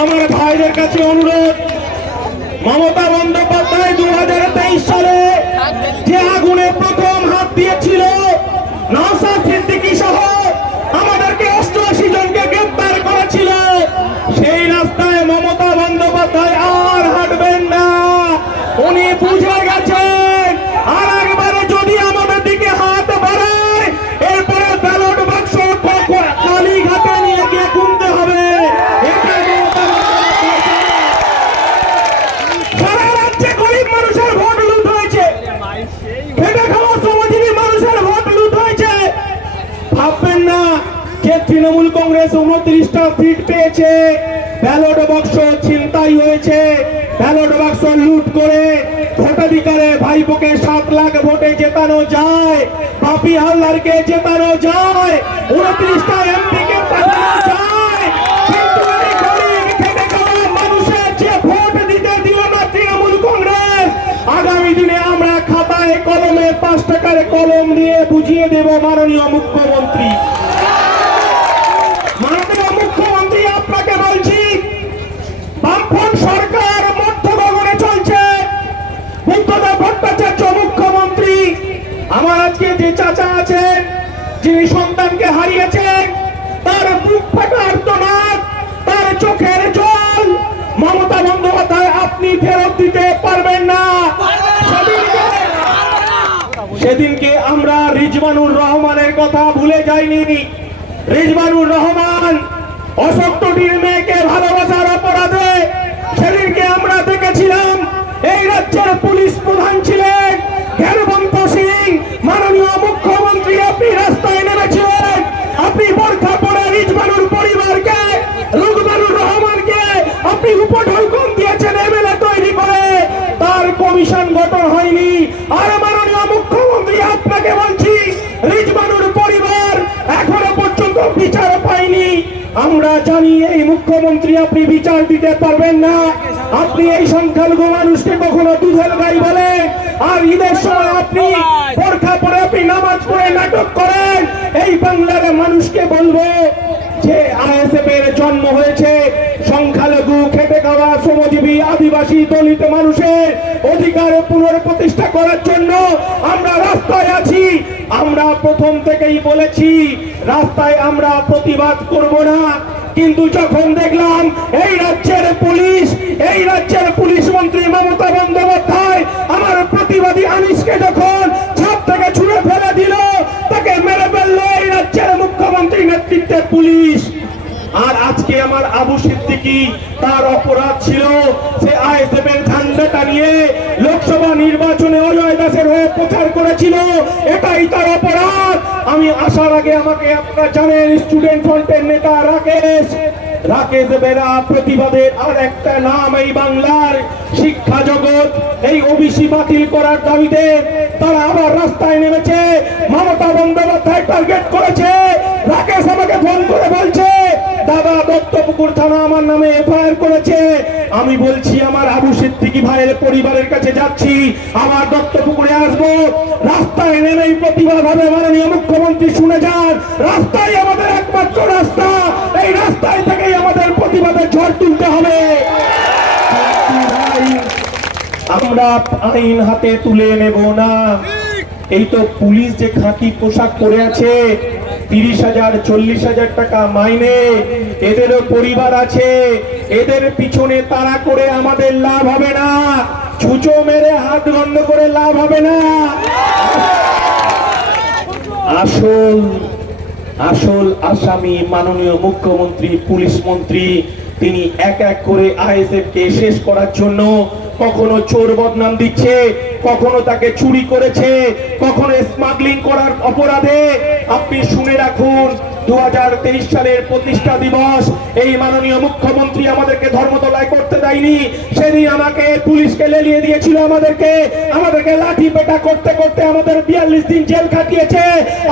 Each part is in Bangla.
আমার ভাইদের কাছে অনুরোধ। মমতা উনত্রিশটা সিট পেয়েছে। ব্যালট বাক্স ছিনতাই হয়েছে। ব্যালট বাক্স লুট করে ভোটাধিকারে ভাইপোকে সাত লাখ ভোটে জেতানো যায়। বাপি হালদারকে জেতানো যায়। উনত্রিশটা এমপি কে কলমে পাঁচ টাকার কলম দিয়ে বুঝিয়ে দেব মাননীয় মুখ্যমন্ত্রী। বামফ্রন্ট সরকার মধ্য চলছে? বুদ্ধদেব ভট্টাচার্য মুখ্যমন্ত্রী, আমার আজকে যে চাচা আছেন, যিনি সন্তানকে হারিয়েছেন, তার বুক ফাটা আর্তনাদ তার চোখের জল। মমতা বন্দ্যোপাধ্যায়, আপনি ফেরত দিতে পারবেন না। সেদিনকে আমরা রিজবানুর রহমানের কথা ভুলে যাইনি। রিজবানুর রহমান অসত্যটির মেয়েকে সেদিনকে আমরা এই রাজ্যের পুলিশ প্রধান ছিলেন জ্ঞানবন্ত সিং। মাননীয় মুখ্যমন্ত্রী, আপনি রাস্তায় নেমেছিলেন। আপনি বোরখা পরে রিজবানুর পরিবারকে রুকবানুর রহমানকে, আপনি উপঢৌকন দিয়েছেন এমএলএ তৈরি করে। তার কমিশন গঠন হয়নি। আর মাননীয় মুখ্যমন্ত্রী, আপনাকে বলছি, রিজবানুর পরিবার এখনও পর্যন্ত বিচার পায়নি। আমরা জানি এই মুখ্যমন্ত্রী, আপনি বিচার দিতে পারবেন না। আপনি এই সংখ্যালঘু মানুষকে কখনো দুধের গাই বলে? আর ঈদের সময় আপনি বোরখা পরে আপনি নামাজ পড়ে নাটক করেন। এই বাংলার মানুষকে বলব যে আইএসএফ এর জন্ম হয়েছে, সংখ্যালঘু খেটে খাওয়া শ্রমজীবী আদিবাসী দলিত মানুষের অধিকার পুনঃপ্রতিষ্ঠা করার জন্য আমরা রাস্তায় আছি। আমরা প্রথম থেকেই বলেছি, রাস্তায় আমরা প্রতিবাদ করব না। কিন্তু যখন দেখলাম এই রাজ্যের পুলিশ এই রাজ্যের পুলিশ মন্ত্রী মমতা বন্দ্যোপাধ্যায় আমার প্রতিবাদী আনিসকে যখন ছাদ থেকে ছুঁড়ে ফেলে দিল, তাকে মেরে ফেলল এই রাজ্যের মুখ্যমন্ত্রী নেতৃত্বে পুলিশ। আর আজকে আমার আবু সিদ্দিকি তার অপরাধ ছিল, সে আইএসএফ এর নিয়ে লোকসভা নির্বাচনে অজয় দাসের হয়ে প্রচার করেছিল, এটাই তার অপরাধ। আমি আসার আগে আমাকে আপনারা জানেন স্টুডেন্ট ফ্রন্টের নেতা রাকেশ। রাকেশ বেরা প্রতিবাদের আর একটা নাম এই বাংলার শিক্ষা জগৎ। এই ওবিসি বাতিল করার দাবিতে তারা আবার রাস্তায় নেমেছে। মমতা বন্দ্যোপাধ্যায় টার্গেট করেছে। রাকেশ আমাকে ফোন করে বলছে, দাদা দত্তপুকুর থানা আমার নামে এফআইআর করেছে। আমি বলছি, আমার আবু সিদ্দিকি ভাইয়ের পরিবারের কাছে যাচ্ছি। আমার দত্তপুকুরে আসব। রাস্তায় নেমেই প্রতিবাদ হবে মাননীয় মুখ্যমন্ত্রী শুনে যান। রাস্তায় আমাদের একমাত্র রাস্তা। এই রাস্তায় থেকেই আমাদের প্রতিবাদের ঝড় তুলতে হবে। আমরা আইন হাতে তুলে নেব না। এই তো পুলিশ যে খাঁকি পোশাক পরে আছে, তিরিশ হাজার, চল্লিশ হাজার টাকা মাইনে, এদেরও পরিবার আছে, এদের পিছনে তারা করে আমাদের লাভ হবে না। ছুচো মেরে হাত বন্ধ করে লাভ হবে না। আসল আসল আসামি মাননীয় মুখ্যমন্ত্রী, পুলিশ মন্ত্রী, তিনি এক এক করে আইএসএফ কে শেষ করার জন্য কখনো চোর বদনাম দিচ্ছে, কখনো তাকে চুরি করেছে, কখনো স্মাগলিং করার অপরাধে। আপনি শুনে রাখুন দু সালের প্রতিষ্ঠা দিবস। এই মাননীয় মুখ্যমন্ত্রী আমাদেরকে ধর্মতলায় করতে দেয়নি। সেদিন আমাকে পুলিশকে লেলিয়ে দিয়েছিল আমাদেরকে। আমাদেরকে লাঠি পেটা করতে করতে আমাদের বিয়াল্লিশ দিন জেল কাটিয়েছে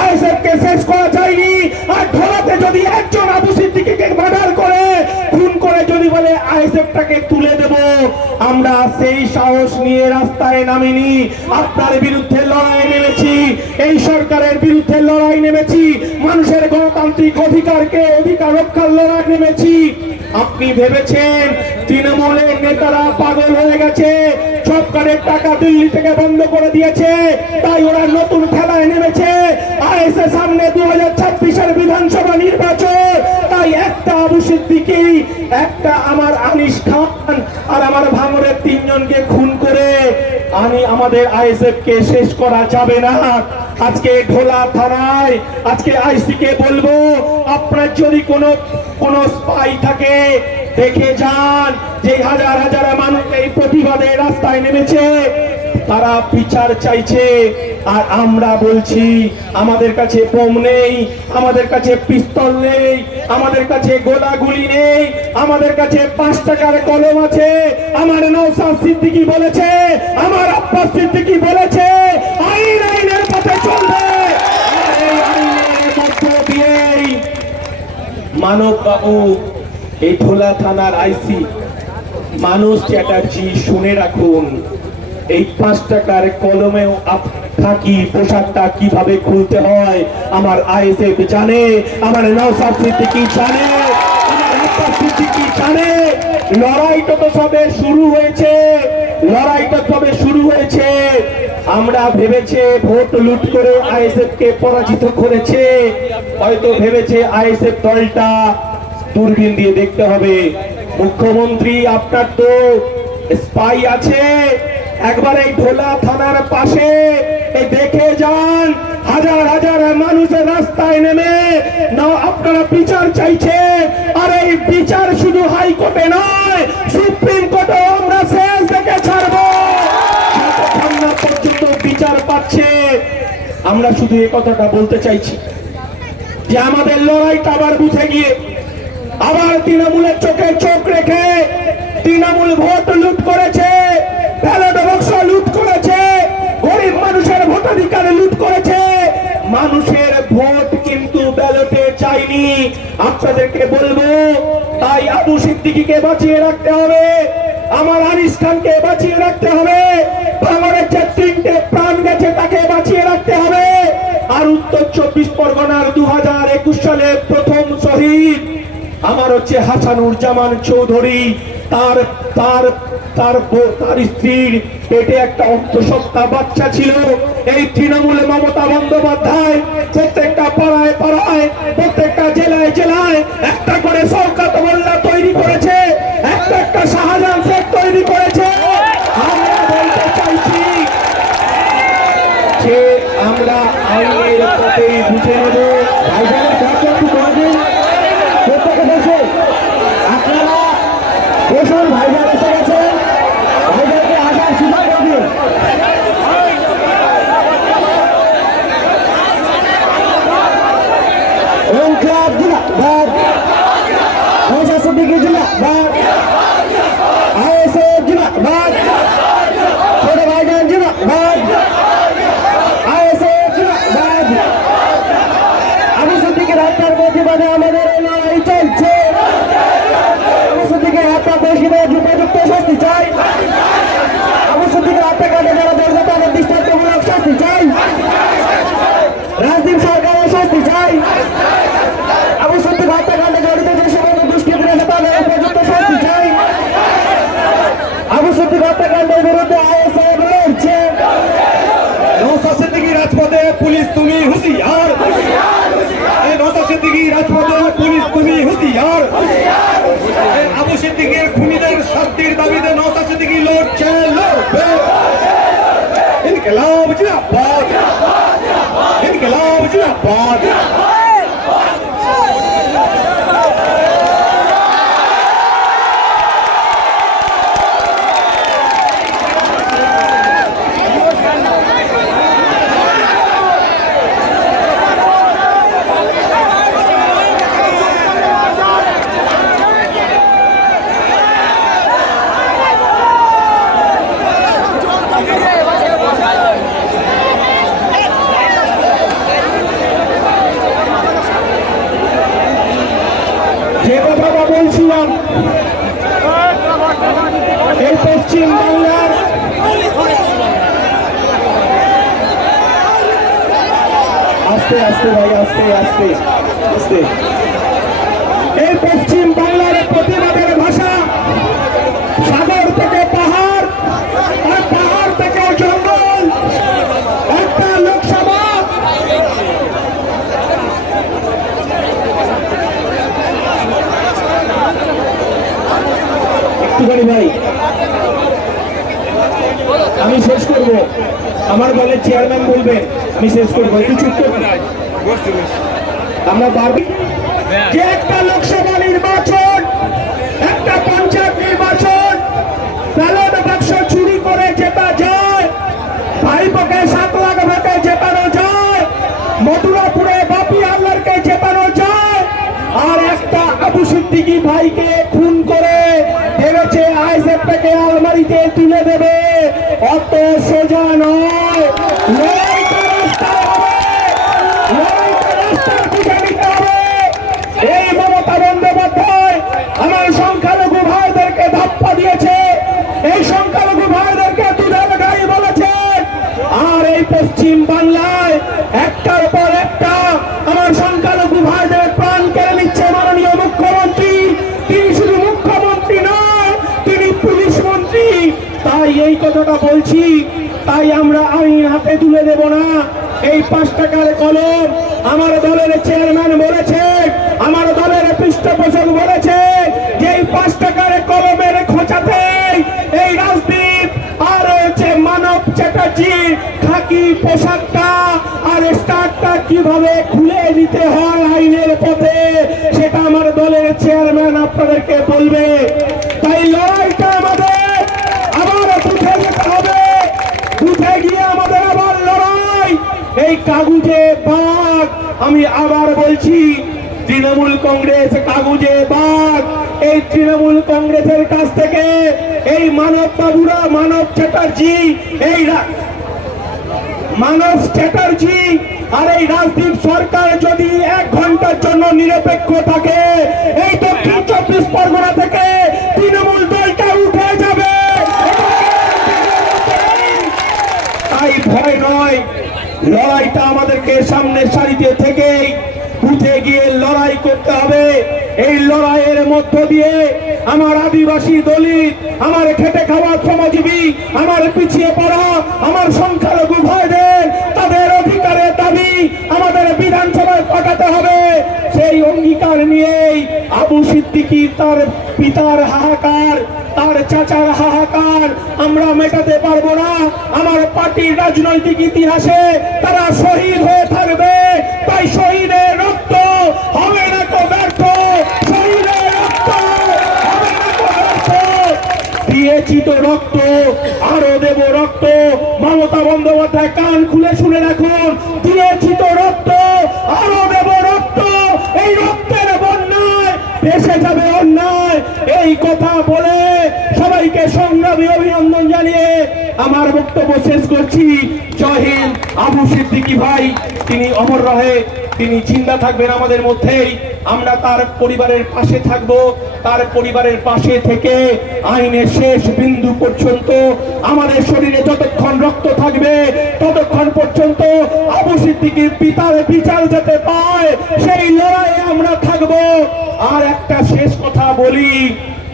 আইএসএফ শেষ করা যায়নি। আর ধরাতে যদি একজন আবু সিদ্দিকীকে মার্ডার করে, খুন করে যদি বলে আইএসএফটাকে তুলে দেব, আমরা সেই সাহস নিয়ে রাস্তায় নামিনি। আপনার বিরুদ্ধে লড়াই নেমেছি। এই সরকারের বিরুদ্ধে লড়াই নেমেছি। মানুষের গণতান্ত্রিক অধিকারকে অধিকার রক্ষার লড়াই নেমেছি। আপনি ভেবেছেন তৃণমূলের নেতারা পাগল হয়ে গেছে, সরকারের টাকা দিল্লি থেকে বন্ধ করে দিয়েছে, তাই ওরা নতুন খেলায় নেমেছে। আইএসএ সামনে দু হাজার ছাব্বিশের বিধানসভা নির্বাচন, তাই একটা আবু সিদ্দিকি, একটা আমার আনিস খান আর আমার ভাঙরের তিনজনকে খুন করে আমি আমাদের আইএসএফ কে শেষ করা যাবে না। আজকে ঢোলা থানায়, আজকে আইসি কে বলব, আপনার যদি কোনো কোনো স্পাই থাকে, দেখে যান যে হাজার হাজার মানুষ এই প্রতিবাদে রাস্তায় নেমেছে। তারা বিচার চাইছে, আর আমরা বলছি, আমাদের কাছে বোম নেই, আমাদের কাছে পিস্তল নেই, আমাদের কাছে গোলাগুলি নেই আমাদের কাছে পাঁচ টাকার কলম আছে। আমার নৌসাদ সিদ্দিকি বলেছে, আমার আব্বাস সিদ্দিকি বলেছে, আইন আইনের পথে চলবে। মানব বাবু, এই ঢোলা থানার আইসি, মানুষ চ্যাটার্জি, শুনে রাখুন। এই পাঁচ টাকার কলমেও থাকি, পোশাকটা কীভাবে খুলতে হয়, আমার আইএসএফ জানে, আমার নওসাদ সিদ্দিকি জানে আমার আব্বাস সিদ্দিকি জানে লড়াইটা তো সবে শুরু হয়েছে লড়াইটা সবে শুরু হয়েছে? আমরা ভেবেছে ভোট লুট করে আইএসএফ কে পরাজিত করেছে। হয়তো ভেবেছে আইএসএফ দলটা দূরবীন দিয়ে দেখতে হবে। মুখ্যমন্ত্রী, আপনার তো স্পাই আছে। একবার এই ঢোলা থানার পাশে দেখে যান। হাজার হাজার মানুষের রাস্তায় নেমে। না আপনারা বিচার চাইছে। আর এই বিচার হাইকোর্টে নয়, সুপ্রিম কোর্টে আমরা শেষ দেখে ছাড়বো। পর্যন্ত বিচার পাচ্ছে, আমরা শুধু এ কথাটা বলতে চাইছি যে আমাদের লড়াইটা আবার বুঝে গিয়ে, আবার তৃণমূলের চোখে চোখ রেখে তৃণমূল ভোট লুট করেছে ব্যালট বক্স লুট করেছে, গরিব মানুষের ভোটাধিকার লুট করেছে। মানুষের ভোট কিন্তু ব্যালটে চাইনি আপনাদেরকে বলব তাই আবু সিদ্দিকিকে বাঁচিয়ে রাখতে হবে। আমার আনিস খানকে বাঁচিয়ে রাখতে হবে। যে তিনটে প্রাণ গেছে, তাকে বাঁচিয়ে রাখতে হবে। আর উত্তর চব্বিশ পরগনার দু হাজার একুশ সালে প্রথম শহীদ আমার হচ্ছে হাসানুর জামান চৌধুরী। তার তার তার তার স্ত্রীর পেটে একটা অন্তঃসত্ত্বা বাচ্চা ছিল। এই তৃণমূলে মমতা বন্দ্যোপাধ্যায় প্রত্যেকটা পাড়ায় পাড়ায়, প্রত্যেকটা জেলায় জেলায় একটা করে সৌকাত মোল্লা তৈরি করেছে একটা একটা শাহজাহান শেখ তৈরি করেছে আমরা বলতে চাইছি যে আমরা আইনের পথেই বুঝে নেব ভাইজানের ব্যাপার একটু করে দিন প্রত্যেকে বসে আপনারা বসুন ভাইজান এসে গেছেন ভাইজানকে আসার সুযোগ করে দিন ইনকলাব জিন্দাবাদ নৌশাদ সিদ্দিকী জিন্দাবাদ আইএসএফ জিন্দাবাদ ছোট ভাইজান জিন্দাবাদ আইএসএফ জিন্দাবাদ আবু সিদ্দিকের হত্যার প্রতিবাদে আমাদের এই লড়াই চলছে আবু সিদ্দিকের হত্যা দোষীদের উপযুক্ত শাস্তি চাই আবু সিদ্দিকের হত্যাকাণ্ডে যারা জড়িত তাদের দৃষ্টান্তমূলক শাস্তি চাই রাজদীপ সরকারের শাস্তি চাই আবু সিদ্দিক হত্যাকাণ্ডে জড়িত যে সমস্ত দুষ্কৃতীরা আছে তাদের উপযুক্ত শাস্তি চাই আবু সিদ্দিক হত্যাকাণ্ডের বিরুদ্ধে আইএসএফ লড়ছে নৌসাদ সিদ্দিকী রাজপথে পুলিশ তুমি হুঁশিয়ার এই নৌসাদ সিদ্দিকী রাজপথে পুলিশ তুমি হুঁশিয়ার এই আবু সিদ্দিকের খুনিদের শাস্তির দাবিতে নৌসাদ সিদ্দিকী লড়ছে লড়বে ইনকলাব জিন্দাবাদ ইনকলাব জিন্দাবাদ যে কথাটা বলছিলাম এই পশ্চিম বাংলার আস্তে আস্তে ভাই আস্তে আস্তে আস্তে এই পশ্চিম বাংলার প্রতিবাদের ভাষা আমার চেয়ারম্যান বলবেন, আমি শেষ করব। আমরা পারবি একটা লোকসভা নির্বাচন, একটা পঞ্চায়েত নির্বাচন ব্যালট বাক্স চুরি করে জেতা যায় সাত লাখ ভোটে জেতানো যায়, মথুরাপুরে বাপি হালদারকে জেতানো যায়, আর একটা আবু সিদ্দিকি ভাইকে খুন করে ভেবেছে আইসেফটাকে আলমারিতে তুলে দেবে অত সোজা নয়। এই মমতা বন্দ্যোপাধ্যায় আমার সংখ্যালঘু ভাইদেরকে ধাপ্পা দিয়েছে কথাটা বলছি, তাই আমরা আইন হাতে তুলে দেব না। এই পাঁচ টাকার কলম আমার দলের চেয়ারম্যান বলেছে, আমার দলের পৃষ্ঠপোষক বলেছে যে এই পাঁচ টাকার কলমের খোঁচাতে এই রাজদীপ আর হচ্ছে মানব চ্যাটার্জি খাকি পোশাকটা আর স্টারটা কীভাবে খুলে দিতে হয় আইনের পথে, সেটা আমার দলের চেয়ারম্যান আপনাদেরকে বলবে। তাই লড়াইটা আমাদের আবার বুঝে যেতে হবে বুঝে গিয়ে আমাদের আবার লড়াই এই কাগুজে বাঘ। আমি আবার বলছি, তৃণমূল কংগ্রেস কাগুজে বাঘ। এই তৃণমূল কংগ্রেসের কাছ থেকে এই মানব বাবুরা, মানব চ্যাটার্জি, এই মানব চ্যাটার্জি আর এই রাজদীপ সরকার যদি এক ঘণ্টার জন্য নিরপেক্ষ থাকে, এই দক্ষিণ চব্বিশ পরগনা থেকে তৃণমূল দলটা উঠে যাবে তাই ভয় নয় লড়াইটা আমাদেরকে সামনের সারিতে থেকেই উঠে গিয়ে লড়াই করতে হবে। এই লড়াইয়ের মধ্য দিয়ে আমার আদিবাসী দলিত, আমার খেটে খাওয়া শ্রমজীবী, আমার পিছিয়ে পড়া, আমার সংখ্যালঘু ভাইদের তাদের অধিকারের দাবি আমাদের বিধানসভায় পাঠাতে হবে সেই অঙ্গীকার নিয়েই আবু তার পিতার হাহাকার, তার চাচার হাহাকার? আমরা মেটাতে পারব না। আমার পার্টির রাজনৈতিক ইতিহাসে তারা শহীদ হয়ে থাকবে। তাই শহীদের রক্ত হবে না তো ব্যর্থ। শহীদের রক্ত হবে না তো ব্যর্থ। দিয়েছি তো রক্ত, আরও দেব রক্ত। মমতা বন্দ্যোপাধ্যায় কান খুলে শুনে রাখুন। দিয়েছি তো রক্ত আরও দেব রক্ত এই রক্তের বন্যায় ভেসে যাবে অন্যায় এই কথা বলে সবাইকে সংগ্রামী অভিনন্দন জানিয়ে আমার বক্তব্য শেষ করছি। জয় আবু সিদ্দিকি ভাই। তিনি অমর রহে, তিনি জিন্দা থাকবেন আমাদের মধ্যেই। আমরা তার পরিবারের পাশে থাকব। তার পরিবারের পাশে থেকে আইনের শেষ বিন্দু পর্যন্ত আমাদের শরীরে যতক্ষণ রক্ত থাকবে, ততক্ষণ পর্যন্ত আবু সিদ্দিকির পিতার বিচার যাতে পায়, সেই লড়াইয়ে আমরা থাকব। আর একটা শেষ কথা বলি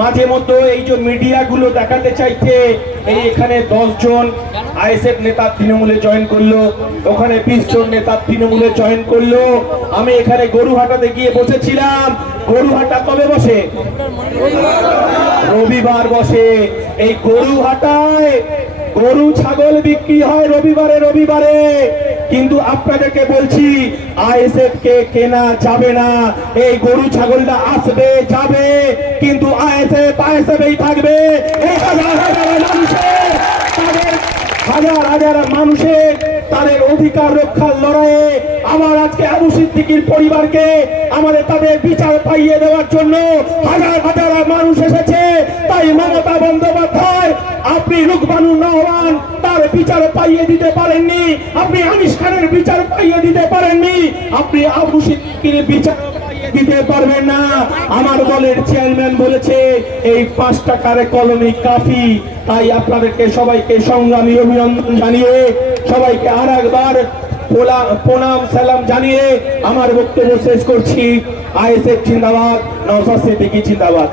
মাঝে মধ্যে এই যে মিডিয়া গুলো দেখাতে চাইছে, এই এখানে দশ জন আইএসএফ নেতা তৃণমূলে জয়েন করল, ওখানে বিশ জন নেতা তৃণমূলে জয়েন করল। আমি এখানে গরুহাটাতে গিয়ে বসেছিলাম। গরুহাটা কবে বসে? রবিবার বসে। এই গরুহাটায় গরু ছাগল বিক্রি হয় রবিবারে রবিবারে। কিন্তু আপনাদেরকে বলছি আইএসএফ কে কেনা যাবে না। এই গরু ছাগলটা আসবে, যাবে, কিন্তু আইএসএফ আইএসএফ এই থাকবে। এই হাজার হাজার মানুষের, তাদের হাজার হাজার মানুষের, তাদের অধিকার রক্ষার লড়াইয়ে আমার আজকে আবু সিদ্দিকির পরিবারকে আমাদের তাদের বিচার পাইয়ে দেওয়ার জন্য হাজার হাজার মানুষ এসেছে। তাই মমতা বন্দ্যোপাধ্যায়, আপনি রুকবানুর রহমান বিচার পাইয়ে দিতে পারেননি। আপনি আনিস খানের বিচার পাইয়ে দিতে পারেননি। আপনি আবু সিদ্দিকির বিচার দিতে পারবেন না। আমার দলের চেয়ারম্যান বলেছে, এই পাঁচ টাকার কলমি কাফি। তাই আপনাদেরকে সবাইকে সংগ্রামী অভিনন্দন জানিয়ে, সবাইকে আর একবার প্রণাম, সালাম জানিয়ে আমার বক্তব্য শেষ করছি। আইএসএফ জিন্দাবাদ নওসাদ সিদ্দিকী জিন্দাবাদ।